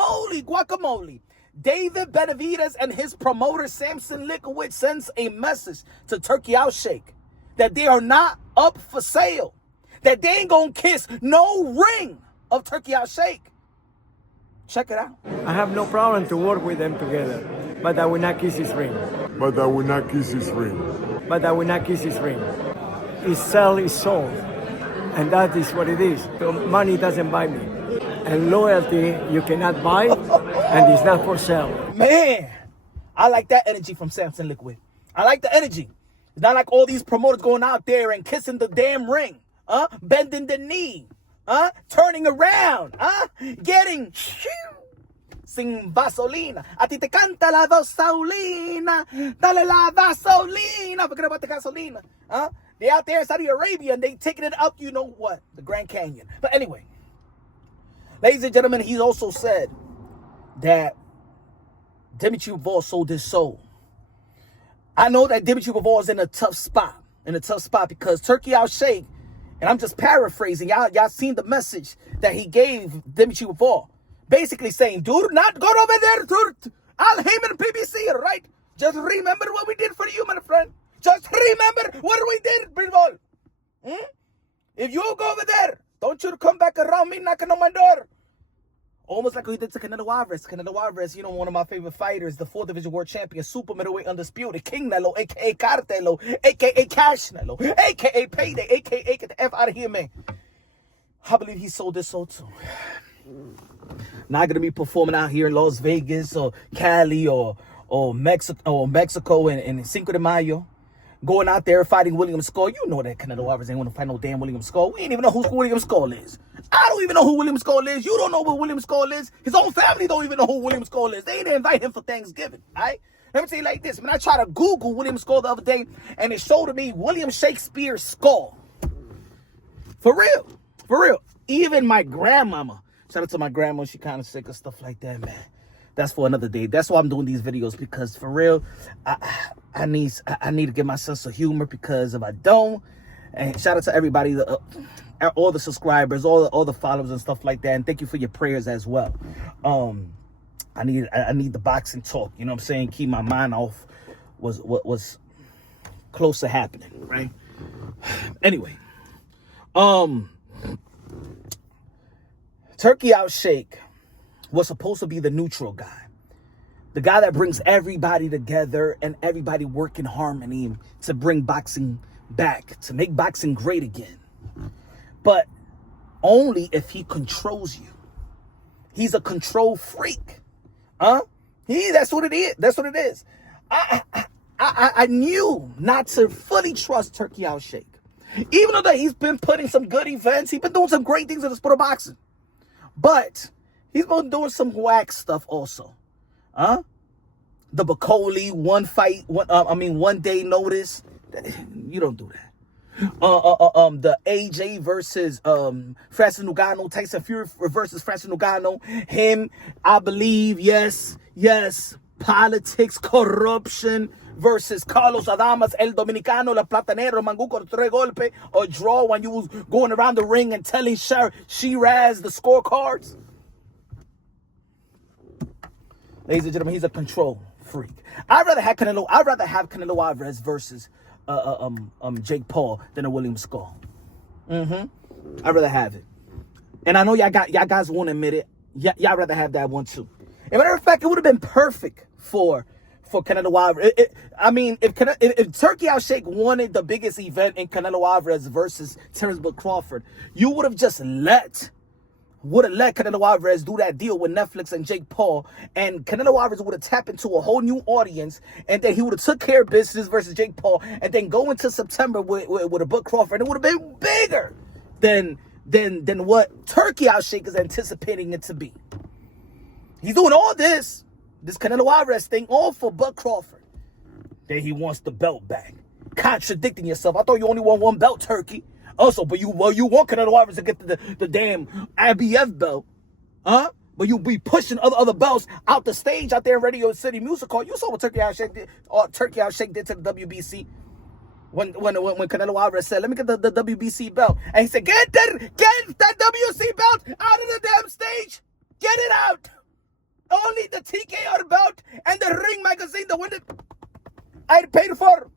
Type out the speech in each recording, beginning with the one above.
moly, guacamole. David Benavidez and his promoter, Sampson Lewkowicz, sends a message to Turki Alalshikh that they are not up for sale. That they ain't gonna kiss no ring of Turki Alalshikh. Check it out. I have no problem to work with them together, but I will not kiss his ring. But I will not kiss his ring. But I will not kiss his ring. His sell is sold, and that is what it is. So money doesn't buy me. And loyalty you cannot buy, and it's not for sale. Man, I like that energy from Sampson Lewkowicz. I like the energy. It's not like all these promoters going out there and kissing the damn ring, bending the knee, turning around, getting sing vasolina. A ti te canta la vasolina, dale la vasolina. Forget about the gasolina, They out there in Saudi Arabia and they taking it up, you know what, the Grand Canyon. But anyway, ladies and gentlemen, he also said that Dmitry Bivol sold his soul. I know that Dmitry Bivol is in a tough spot. Because Turki Alalshikh, and I'm just paraphrasing, y'all seen the message that he gave Dmitry Bivol. Basically saying, do not go over there to Haymon PBC, right? Just remember what we did for you, my friend. Just remember what we did, Bivol. If you go over there, don't you come back around me knocking on my door. Almost like we did to Canelo Alvarez. Canelo Alvarez, you know, one of my favorite fighters, the 4th Division World Champion, super middleweight undisputed, King Nelo, a.k.a. Cartelo, a.k.a. Cash Nelo, a.k.a. Payday, a.k.a. Get the F out of here, man. I believe he sold his soul too. Not going to be performing out here in Las Vegas or Cali or Mexico and Cinco de Mayo. Going out there fighting William Skull. You know that Canelo Alvarez ain't want to fight no damn William Skull. We ain't even know who William Skull is. I don't even know who William Skull is. You don't know who William Skull is. His own family don't even know who William Skull is. They didn't invite him for Thanksgiving, all right? Let me tell you like this. When I tried to Google William Skull the other day, and it showed me William Shakespeare's skull. For real. For real. Even my grandmama. Shout out to my grandma. She kind of sick of stuff like that, man. That's for another day. That's why I'm doing these videos, because for real, I need to get my sense of humor, because if I don't, and shout out to everybody, all the subscribers, all the followers and stuff like that, and thank you for your prayers as well. I need the boxing talk. You know what I'm saying? Keep my mind off what was close to happening, right? Anyway, Turki Alalshikh was supposed to be the neutral guy. The guy that brings everybody together and everybody work in harmony to bring boxing back, to make boxing great again. But only if he controls you. He's a control freak. That's what it is. That's what it is. I knew not to fully trust Turki Alalshikh. Even though that he's been putting some good events, he's been doing some great things in the sport of boxing. But he's been doing some whack stuff also. The Bacoli, one day notice. You don't do that. The AJ versus Francis Ngannou, Tyson Fury versus Francis Ngannou. Him, I believe, yes. Politics, corruption versus Carlos Adamas, El Dominicano, La Platanero, Manguco, Tres Golpe, or draw when you was going around the ring and telling Shiraz the scorecards. Ladies and gentlemen, he's a control freak. I'd rather have Canelo Alvarez versus Jake Paul than a William Skull. I'd rather have it. And I know y'all guys won't admit it. Y'all rather have that one too. As a matter of fact, it would have been perfect for Canelo Alvarez. If Turki Alalshikh wanted the biggest event in Canelo Alvarez versus Terence Crawford, you would have just let Canelo Alvarez do that deal with Netflix and Jake Paul, and Canelo Alvarez would have tapped into a whole new audience, and then he would have took care of business versus Jake Paul, and then go into September with a Bud Crawford, and it would have been bigger than what Turki Alalshikh is anticipating it to be. He's doing all this Canelo Alvarez thing, all for Bud Crawford. Then he wants the belt back. Contradicting yourself. I thought you only want one belt, Turki. Also, but you want Canelo Alvarez to get the damn IBF belt, But you be pushing other belts out the stage out there in Radio City Music Hall. You saw what Turki Alalshikh did to the WBC when Canelo Alvarez said, "Let me get the WBC belt," and he said, "Get that WBC belt out of the damn stage. Get it out." Only the TKO belt and the Ring magazine, the one that I paid for.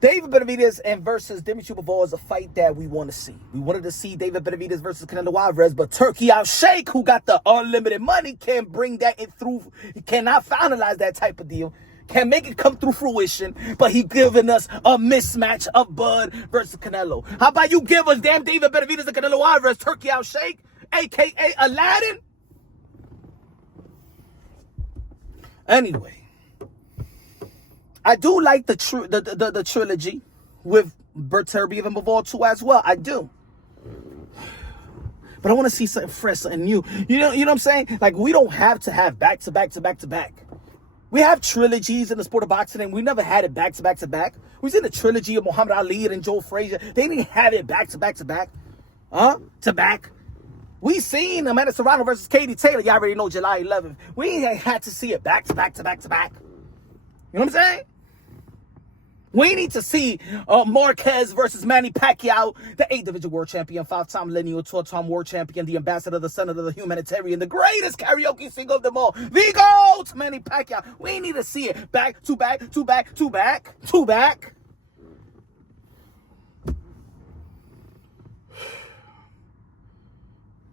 David Benavidez and versus Dmitry Bivol is a fight that we want to see. We wanted to see David Benavidez versus Canelo Alvarez, but Turki Alalshikh, who got the unlimited money, can't bring that in through. He cannot finalize that type of deal. Can't make it come through fruition, but he giving us a mismatch of Bud versus Canelo. How about you give us damn David Benavidez and Canelo Alvarez, Turki Alalshikh, a.k.a. Aladdin? Anyway, I do like the trilogy with Turki and Bivol too as well. I do. But I want to see something fresh, something new. You know what I'm saying? Like, we don't have to have back-to-back-to-back-to-back. We have trilogies in the sport of boxing, and we never had it back-to-back-to-back. We seen the trilogy of Muhammad Ali and Joe Frazier. They didn't have it back-to-back-to-back. To back. We seen Amanda Serrano versus Katie Taylor. Y'all already know July 11th. We ain't had to see it back-to-back-to-back-to-back. You know what I'm saying? We need to see Marquez versus Manny Pacquiao, the 8th division world champion, 5-time lineal, 12-time world champion, the ambassador, the son of the humanitarian, the greatest karaoke singer of them all, the GOAT, Manny Pacquiao. We need to see it back to back to back to back to back.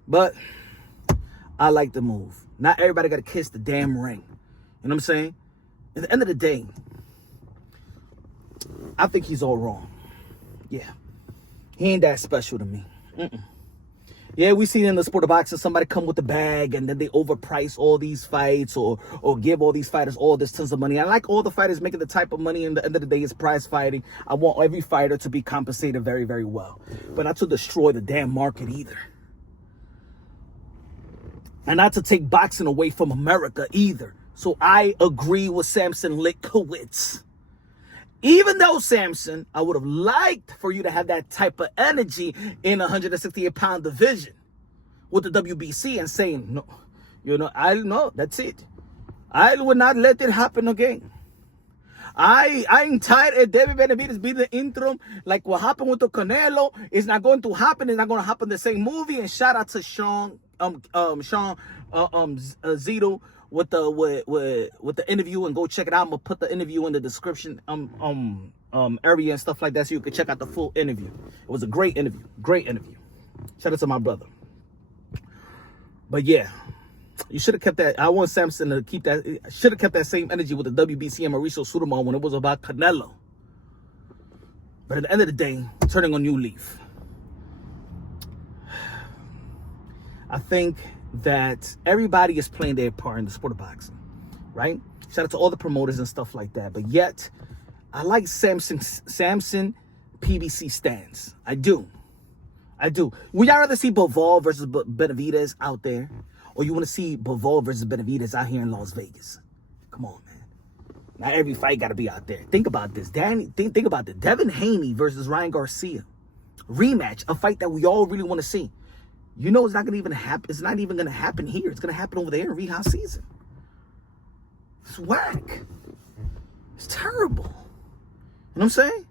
But I like the move. Not everybody got to kiss the damn ring. You know what I'm saying? At the end of the day, I think he's all wrong. Yeah. He ain't that special to me. Yeah, we seen in the sport of boxing somebody come with the bag and then they overprice all these fights or give all these fighters all this tons of money. I like all the fighters making the type of money, and at the end of the day, it's prize fighting. I want every fighter to be compensated very, very well. But not to destroy the damn market either. And not to take boxing away from America either. So I agree with Sampson Lewkowicz. Even though, Sampson, I would have liked for you to have that type of energy in a 168-pound division with the WBC and saying, no, you know, I know, that's it. I would not let it happen again. I'm tired of David Benavidez being the interim. Like what happened with the Canelo is not going to happen. It's not going to happen the same movie. And shout out to Sean Zittel with the interview, and go check it out. I'm gonna put the interview in the description area and stuff like that, so you can check out the full interview. It was a great interview. Shout out to my brother. But yeah, you should have kept that. I want Sampson to keep that. Should have kept that same energy with the WBC and Mauricio Sudamon when it was about Canelo. But at the end of the day, turning a new leaf. I think that everybody is playing their part in the sport of boxing, right? Shout out to all the promoters and stuff like that. But yet, I like Sampson PBC stands. I do. Would y'all rather see Bivol versus Benavidez out there? Or you want to see Bivol versus Benavidez out here in Las Vegas? Come on, man. Not every fight got to be out there. Think about this. Think about this. Devin Haney versus Ryan Garcia. Rematch. A fight that we all really want to see. You know it's not going to even happen. It's not even going to happen here. It's going to happen over there in Rehab season. It's whack. It's terrible. You know what I'm saying?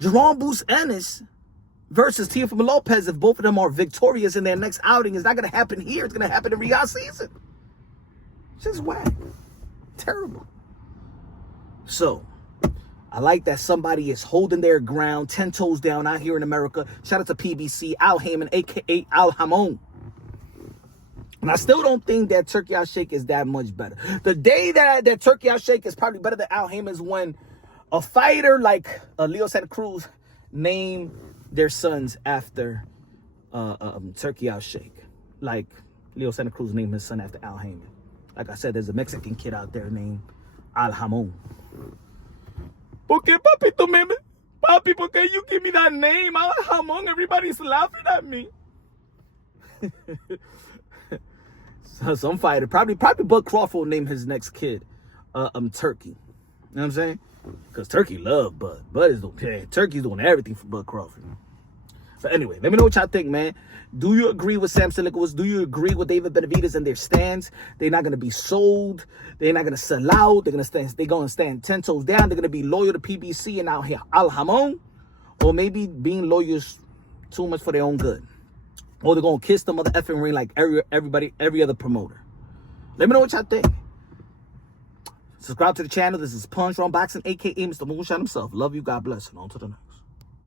Jerome Bruce Ennis versus Teofimo Lopez, if both of them are victorious in their next outing, it's not going to happen here. It's going to happen in Riyadh season. It's just whack. Terrible. So, I like that somebody is holding their ground, 10 toes down out here in America. Shout out to PBC, Al Haymon, a.k.a. Al Haymon. And I still don't think that Turki Alalshikh is that much better. The day that Turki Alalshikh is probably better than Al Haymon is when a fighter like Leo Santa Cruz named their sons after Turki Alalshikh. Like Leo Santa Cruz named his son after Al Haymon. Like I said, there's a Mexican kid out there named Al Haymon. Okay, papito, man. Papi, porque you give me that name? Al Haymon, everybody's laughing at me. So some fighter, probably Bud Crawford named his next kid Turkey. You know what I'm saying? Because Turkey love Bud. Bud is okay. Turkey's doing everything for Bud Crawford. So anyway, let me know what y'all think, man. Do you agree with Sampson Lewkowicz? Do you agree with David Benavidez and their stands? They're not going to be sold. They're not going to sell out. They're going to stand 10 toes down. They're going to be loyal to PBC and out here Al Haymon, or maybe being loyal Too much for their own good. Or they're going to kiss the mother effing ring like every other promoter. Let me know what y'all think. Subscribe to the channel. This is Punch Wrong Boxing, a.k.a. Mr. Moonshine himself. Love you. God bless. And on to the next.